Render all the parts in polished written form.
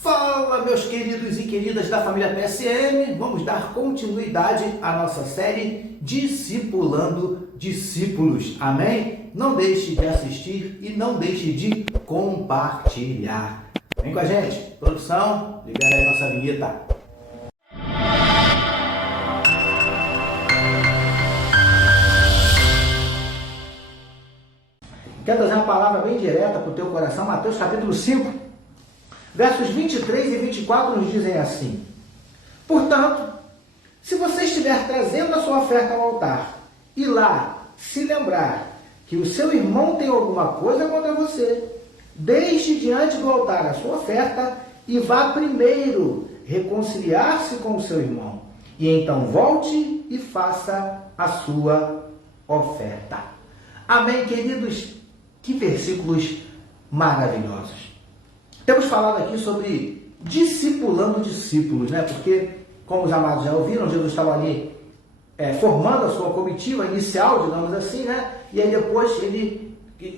Fala, meus queridos e queridas da família PSM, vamos dar continuidade à nossa série Discipulando Discípulos, amém? Não deixe de assistir e não deixe de compartilhar. Vem com a gente, produção, libera aí a nossa vinheta. Quero trazer uma palavra bem direta para o teu coração, Mateus capítulo 5, versos 23 e 24 nos dizem assim: portanto, se você estiver trazendo a sua oferta ao altar e lá se lembrar que o seu irmão tem alguma coisa contra você, deixe diante do altar a sua oferta e vá primeiro reconciliar-se com o seu irmão, e então volte e faça a sua oferta. Amém, queridos? Que versículos maravilhosos. Temos falado aqui sobre discipulando discípulos, né? Porque, como os amados já ouviram, Jesus estava ali formando a sua comitiva inicial, digamos assim, né? E aí depois ele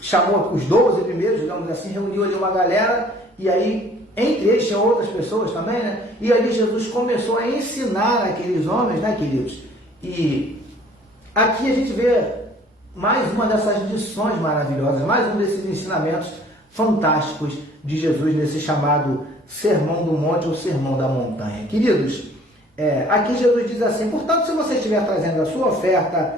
chamou os 12 primeiros, digamos assim, reuniu ali uma galera, e aí entre eles tinham outras pessoas também, né? E ali Jesus começou a ensinar aqueles homens, né, queridos? E aqui a gente vê mais uma dessas lições maravilhosas, mais um desses ensinamentos fantásticos de Jesus nesse chamado Sermão do Monte ou Sermão da Montanha. Queridos, aqui Jesus diz assim: portanto, se você estiver trazendo a sua oferta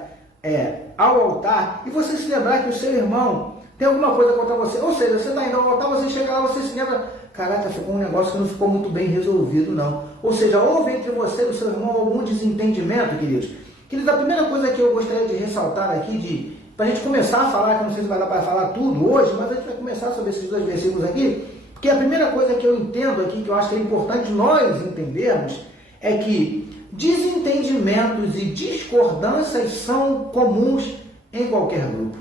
ao altar e você se lembrar que o seu irmão tem alguma coisa contra você, ou seja, você está indo ao altar, você chega lá, você se lembra, caraca, ficou um negócio que não ficou muito bem resolvido, não. Ou seja, houve entre você e o seu irmão algum desentendimento, queridos. Queridos, a primeira coisa que eu gostaria de ressaltar aqui, para a gente começar a falar, que eu não sei se vai dar para falar tudo hoje, mas a gente vai começar sobre esses dois versículos aqui, porque a primeira coisa que eu entendo aqui, que eu acho que é importante nós entendermos, é que desentendimentos e discordâncias são comuns em qualquer grupo.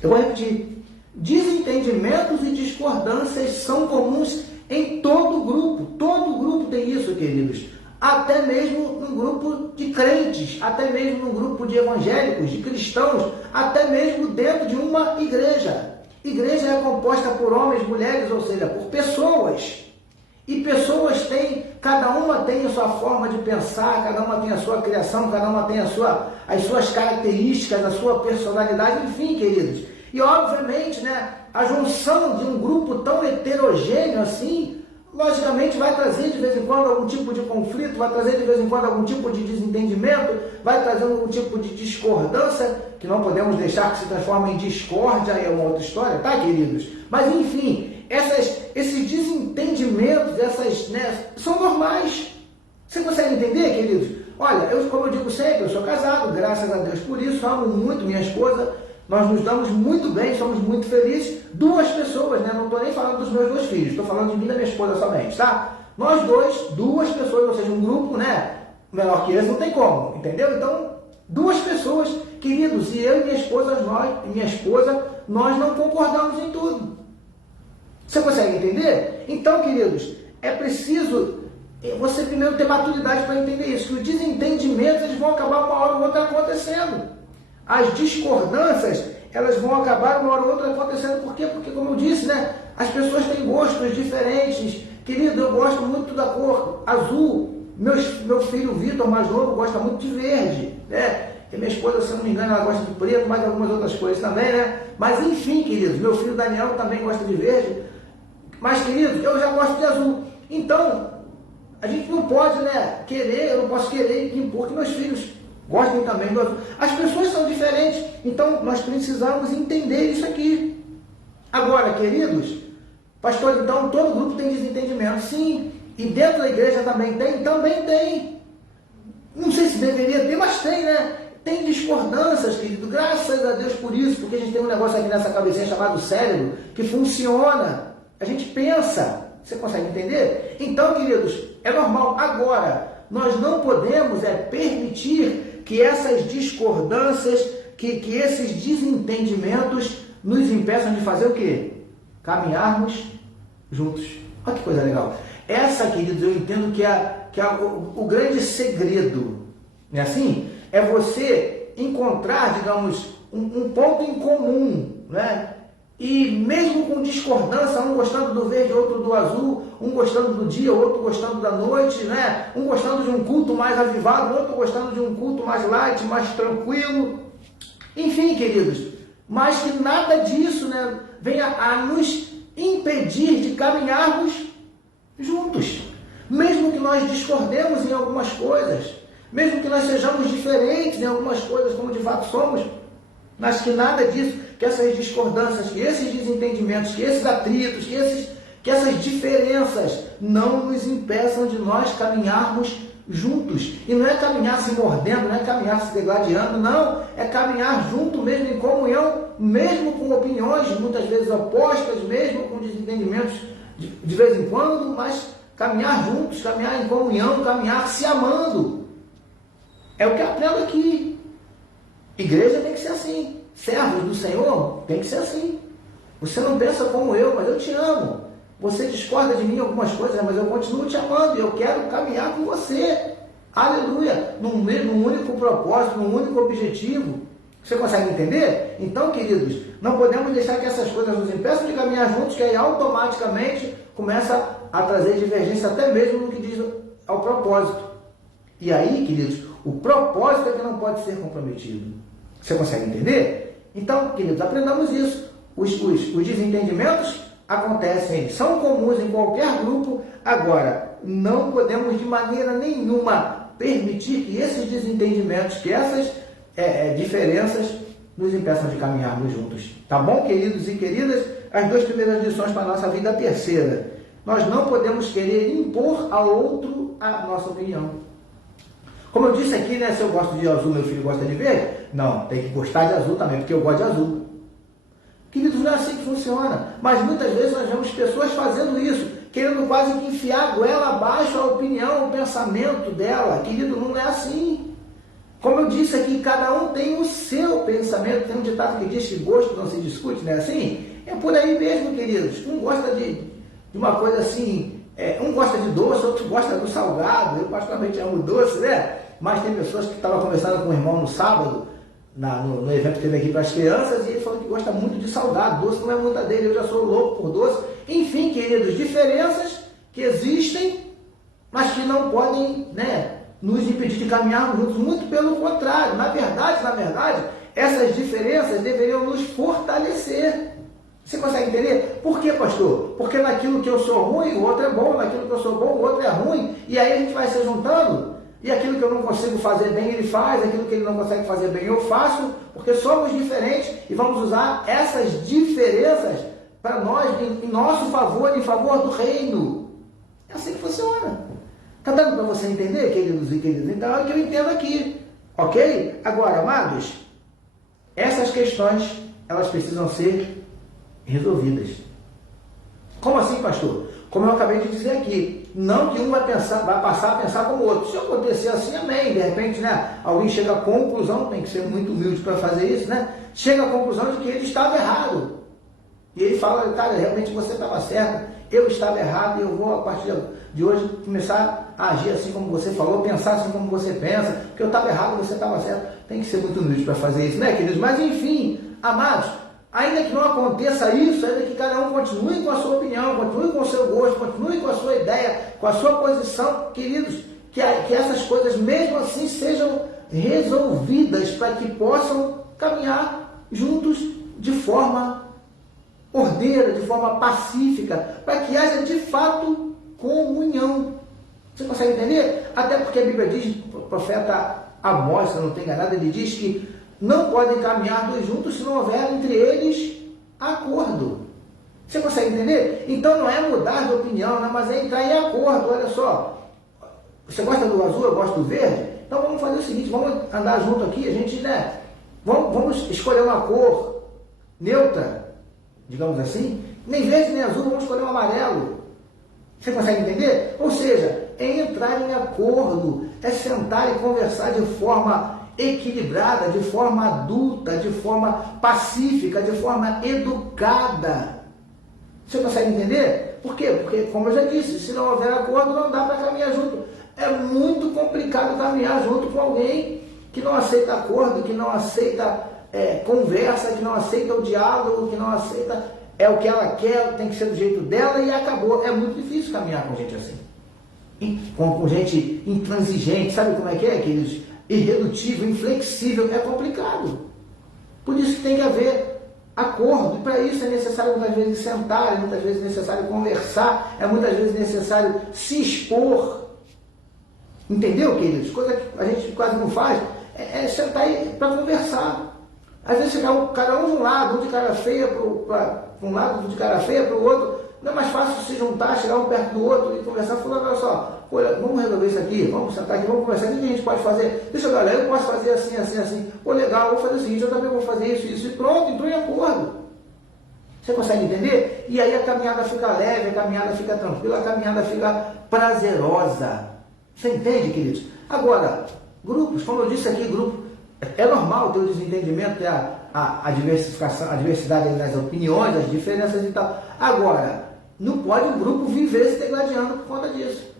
Eu vou repetir: desentendimentos e discordâncias são comuns em todo grupo tem isso, queridos. Até mesmo num grupo de crentes, até mesmo num grupo de evangélicos, de cristãos, até mesmo dentro de uma igreja. Igreja é composta por homens, mulheres, ou seja, por pessoas. E pessoas têm, cada uma tem a sua forma de pensar, cada uma tem a sua criação, cada uma tem as suas características, a sua personalidade, enfim, queridos. E obviamente, né, a junção de um grupo tão heterogêneo assim, logicamente vai trazer de vez em quando algum tipo de conflito, vai trazer de vez em quando algum tipo de desentendimento, vai trazer algum tipo de discordância, que não podemos deixar que se transforme em discórdia, é uma outra história, tá, queridos? Mas enfim, esses desentendimentos, são normais. Você consegue entender, queridos? Olha, como eu digo sempre, eu sou casado, graças a Deus por isso, amo muito minha esposa, nós nos damos muito bem, somos muito felizes. Duas pessoas, né? Não estou nem falando dos meus dois filhos, estou falando de mim e da minha esposa somente, tá? Nós dois, duas pessoas, ou seja, um grupo, né? Menor que esse, não tem como, entendeu? Então, duas pessoas, queridos, e eu e minha esposa, nós não concordamos em tudo. Você consegue entender? Então, queridos, é preciso você primeiro ter maturidade para entender isso, que os desentendimentos eles vão acabar uma hora ou outra acontecendo. As discordâncias, elas vão acabar uma hora ou outra acontecendo. Por quê? Porque, como eu disse, né, as pessoas têm gostos diferentes. Querido, eu gosto muito da cor azul. Meu filho Vitor, mais novo, gosta muito de verde, né? E minha esposa, se eu não me engano, ela gosta de preto, mais algumas outras coisas também, né? Mas, enfim, queridos, meu filho Daniel também gosta de verde. Mas, queridos, eu já gosto de azul. Então, a gente não pode, né, eu não posso querer impor que meus filhos gostem também do azul. As pessoas são diferentes, então nós precisamos entender isso aqui. Agora, queridos, pastor, então todo grupo tem desentendimento. Sim, e dentro da igreja também tem? Também tem. Não sei se deveria ter, mas tem, né? Tem discordâncias, querido, graças a Deus por isso, porque a gente tem um negócio aqui nessa cabecinha chamado cérebro, que funciona. A gente pensa. Você consegue entender? Então, queridos, é normal. Agora, nós não podemos permitir que essas discordâncias, que esses desentendimentos nos impeçam de fazer o quê? Caminharmos juntos. Olha que coisa legal. Essa, queridos, eu entendo que é o grande segredo, não é assim? É você encontrar, digamos, um ponto em comum, né? E mesmo com discordância, um gostando do verde, outro do azul, um gostando do dia, outro gostando da noite, né? Um gostando de um culto mais avivado, outro gostando de um culto mais light, mais tranquilo. Enfim, queridos, mas que nada disso, né, venha a nos impedir de caminharmos juntos. Mesmo que nós discordemos em algumas coisas, mesmo que nós sejamos diferentes em algumas coisas, como de fato somos, mas que nada disso, que essas discordâncias, que esses desentendimentos, que esses atritos, que essas diferenças não nos impeçam de nós caminharmos juntos. E não é caminhar se mordendo, não é caminhar se degladiando, não. É caminhar junto mesmo, em comunhão, mesmo com opiniões muitas vezes opostas, mesmo com desentendimentos de vez em quando, mas caminhar juntos, caminhar em comunhão, caminhar se amando. É o que aprendo aqui. Igreja tem que ser assim. Servos do Senhor tem que ser assim. Você não pensa como eu, mas eu te amo. Você discorda de mim em algumas coisas, mas eu continuo te amando e eu quero caminhar com você. Aleluia! Num único propósito, num único objetivo. Você consegue entender? Então, queridos, não podemos deixar que essas coisas nos impeçam de caminhar juntos, que aí automaticamente começa a trazer divergência até mesmo no que diz ao propósito. E aí, queridos, o propósito é que não pode ser comprometido. Você consegue entender? Então, queridos, aprendamos isso. Os desentendimentos acontecem, são comuns em qualquer grupo. Agora, não podemos de maneira nenhuma permitir que esses desentendimentos, que essas diferenças nos impeçam de caminharmos juntos. Tá bom, queridos e queridas? As duas primeiras lições para a nossa vida. A terceira, nós não podemos querer impor ao outro a nossa opinião. Como eu disse aqui, né, se eu gosto de azul, meu filho gosta de verde, não, tem que gostar de azul também, porque eu gosto de azul. Queridos, não é assim que funciona. Mas muitas vezes nós vemos pessoas fazendo isso, querendo quase que enfiar a goela abaixo a opinião, o pensamento dela. Querido, não é assim. Como eu disse aqui, cada um tem o seu pensamento. Tem um ditado que diz que gosto não se discute, não é assim? É por aí mesmo, queridos. Um gosta de uma coisa assim, um gosta de doce, outro gosta do salgado. Eu particularmente amo doce, né? Mas tem pessoas que estavam conversando com o irmão no sábado, no evento que teve aqui para as crianças, e ele falou que gosta muito de salgado. Doce não é muita dele, eu já sou louco por doce. Enfim, queridos, diferenças que existem, mas que não podem, né, nos impedir de caminharmos juntos. Muito pelo contrário. Na verdade, essas diferenças deveriam nos fortalecer. Você consegue entender? Por quê, pastor? Porque naquilo que eu sou ruim, o outro é bom, naquilo que eu sou bom, o outro é ruim, e aí a gente vai se juntando, e aquilo que eu não consigo fazer bem, ele faz, aquilo que ele não consegue fazer bem, eu faço, porque somos diferentes, e vamos usar essas diferenças para nós, em nosso favor, em favor do reino. É assim que funciona. Está dando para você entender, queridos e queridas? Então é o que eu entendo aqui, ok? Agora, amados, essas questões, elas precisam ser resolvidas. Como assim, pastor? Como eu acabei de dizer aqui, não que um vai passar a pensar como o outro. Se acontecer assim, amém. De repente, né, alguém chega à conclusão, tem que ser muito humilde para fazer isso, né? Chega à conclusão de que ele estava errado. E ele fala, cara, realmente você estava certo, eu estava errado e eu vou, a partir de hoje, começar a agir assim como você falou, pensar assim como você pensa, porque eu estava errado e você estava certo. Tem que ser muito humilde para fazer isso, né, queridos? Mas, enfim, amados, ainda que não aconteça isso, ainda que cada um continue com a sua opinião, continue com o seu gosto, continue com a sua ideia, com a sua posição, queridos, que essas coisas mesmo assim sejam resolvidas para que possam caminhar juntos de forma ordeira, de forma pacífica, para que haja de fato comunhão. Você consegue entender? Até porque a Bíblia diz, o profeta Amós, se eu não estou enganado, ele diz que não podem caminhar dois juntos se não houver entre eles acordo. Você consegue entender? Então não é mudar de opinião, né? Mas é entrar em acordo. Olha só, você gosta do azul, eu gosto do verde? Então vamos fazer o seguinte, vamos andar junto aqui, a gente, né? Vamos escolher uma cor neutra, digamos assim, nem verde nem azul, vamos escolher um amarelo. Você consegue entender? Ou seja, é entrar em acordo, é sentar e conversar de forma equilibrada, de forma adulta, de forma pacífica, de forma educada. Você consegue entender? Por quê? Porque, como eu já disse, se não houver acordo, não dá para caminhar junto. É muito complicado caminhar junto com alguém que não aceita acordo, que não aceita conversa, que não aceita o diálogo, que não aceita o que ela quer, tem que ser do jeito dela e acabou. É muito difícil caminhar com gente assim. Com gente intransigente, sabe como é que é? Aqueles irredutível, inflexível, é complicado. Por isso que tem que haver acordo, e para isso é necessário muitas vezes sentar, é muitas vezes necessário conversar, é muitas vezes necessário se expor. Entendeu, queridos? Coisa que a gente quase não faz, é sentar para conversar. Às vezes chegar cada um de um lado, um de cara feia para um lado, um de cara feia para o outro. Não é mais fácil se juntar, chegar um perto do outro e conversar, falar, olha só, olha, vamos resolver isso aqui, vamos sentar aqui, vamos conversar, o que a gente pode fazer? Deixa eu olhar, eu posso fazer assim, assim, assim. Pô, legal, vou fazer o seguinte, eu também vou fazer isso, e pronto, entrou em acordo. Você consegue entender? E aí a caminhada fica leve, a caminhada fica tranquila, a caminhada fica prazerosa. Você entende, queridos? Agora, grupos, como eu disse aqui, grupo, é normal ter o desentendimento, ter a diversificação, a diversidade das opiniões, as diferenças e tal. Agora, não pode um grupo viver se degladiando por conta disso.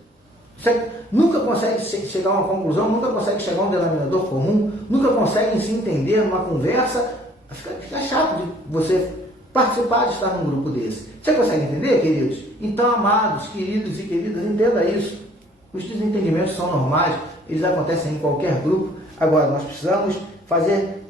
Você nunca consegue chegar a uma conclusão, nunca consegue chegar a um denominador comum, nunca consegue se entender numa conversa. Fica chato de você participar de estar num grupo desse. Você consegue entender, queridos? Então, amados, queridos e queridas, entenda isso. Os desentendimentos são normais, eles acontecem em qualquer grupo. Agora, nós precisamos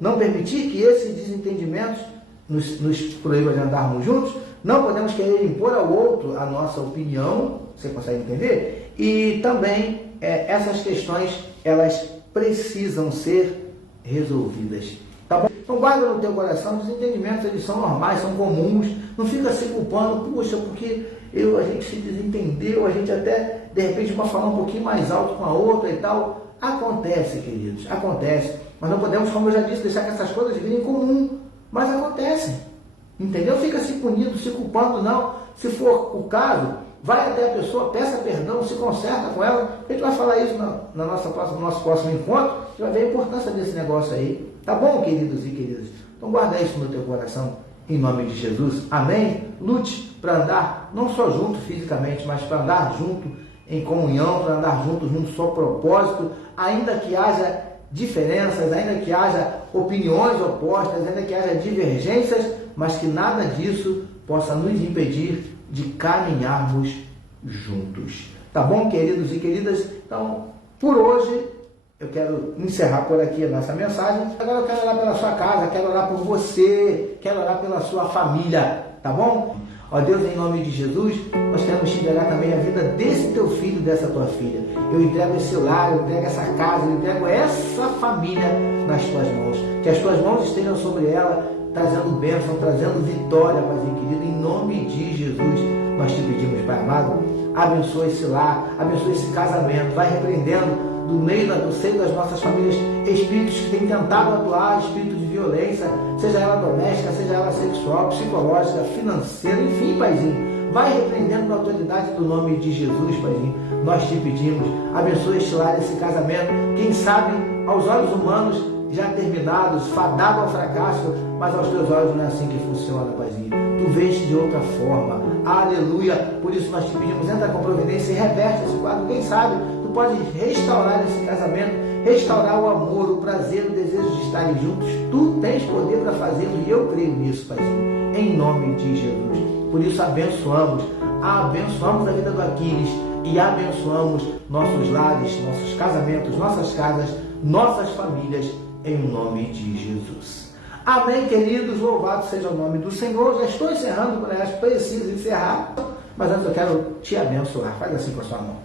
não permitir que esses desentendimentos nos proíbam de andarmos juntos. Não podemos querer impor ao outro a nossa opinião, você consegue entender? E também essas questões, elas precisam ser resolvidas. Tá bom? Então guarda no teu coração, os entendimentos eles são normais, são comuns, não fica se culpando, puxa, porque a gente se desentendeu, a gente até, de repente, vai falar um pouquinho mais alto com a outra e tal. Acontece, queridos, acontece. Mas não podemos, como eu já disse, deixar que essas coisas virem comum, mas acontecem. Entendeu? Fica se punindo, se culpando, não. Se for o caso, vai até a pessoa, peça perdão, se conserta com ela. A gente vai falar isso no nosso próximo encontro. A gente vai ver a importância desse negócio aí. Tá bom, queridos e queridas? Então guarda isso no teu coração, em nome de Jesus. Amém? Lute para andar, não só junto fisicamente, mas para andar junto em comunhão, para andar junto num só propósito, ainda que haja diferenças, ainda que haja opiniões opostas, ainda que haja divergências, mas que nada disso possa nos impedir de caminharmos juntos. Tá bom, queridos e queridas? Então, por hoje, eu quero encerrar por aqui a nossa mensagem. Agora eu quero orar pela sua casa, quero orar por você, quero orar pela sua família, tá bom? Ó Deus, em nome de Jesus, nós queremos te entregar também a vida desse teu filho, dessa tua filha. Eu entrego esse lar, eu entrego essa casa, eu entrego essa família nas tuas mãos. Que as tuas mãos estejam sobre ela, trazendo bênção, trazendo vitória, Paizinho querido. Em nome de Jesus, nós te pedimos, Pai amado, abençoa esse lar, abençoa esse casamento, vai repreendendo do seio das nossas famílias espíritos que têm tentado atuar, espíritos de violência, seja ela doméstica, seja ela sexual, psicológica, financeira, enfim, Paizinho, vai repreendendo na autoridade do nome de Jesus, Paizinho. Nós te pedimos, abençoa este lar, esse casamento, quem sabe aos olhos humanos já terminados, fadado ao fracasso, mas aos teus olhos não é assim que funciona, Paizinho. Tu vês de outra forma, aleluia. Por isso nós te pedimos, entra com providência e reverte esse quadro. Quem sabe tu pode restaurar esse casamento, restaurar o amor, o prazer, o desejo de estarem juntos. Tu tens poder para fazê-lo e eu creio nisso, Paizinho, em nome de Jesus. Por isso abençoamos a vida do Aquiles e abençoamos nossos lares, nossos casamentos, nossas casas, nossas famílias, em nome de Jesus. Amém, queridos, louvado seja o nome do Senhor. Já estou encerrando, porque eu preciso encerrar, mas antes eu quero te abençoar. Faz assim com a sua mão.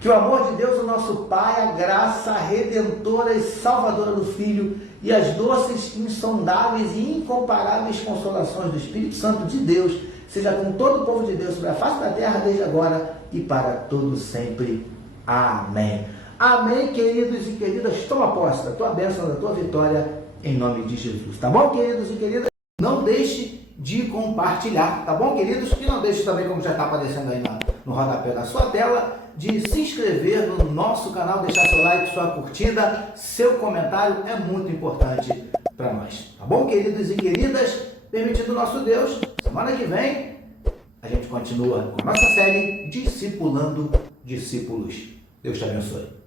Que o amor de Deus, o nosso Pai, a graça redentora e salvadora do Filho e as doces, insondáveis e incomparáveis consolações do Espírito Santo de Deus seja com todo o povo de Deus sobre a face da terra, desde agora e para todos sempre. Amém. Amém, queridos e queridas. Toma posse da tua bênção, da tua vitória, em nome de Jesus. Tá bom, queridos e queridas? Não deixe de compartilhar, tá bom, queridos? E não deixe também, como já está aparecendo aí no rodapé da sua tela, de se inscrever no nosso canal, deixar seu like, sua curtida, seu comentário é muito importante para nós. Tá bom, queridos e queridas? Permitindo nosso Deus, semana que vem a gente continua com a nossa série Discipulando Discípulos. Deus te abençoe.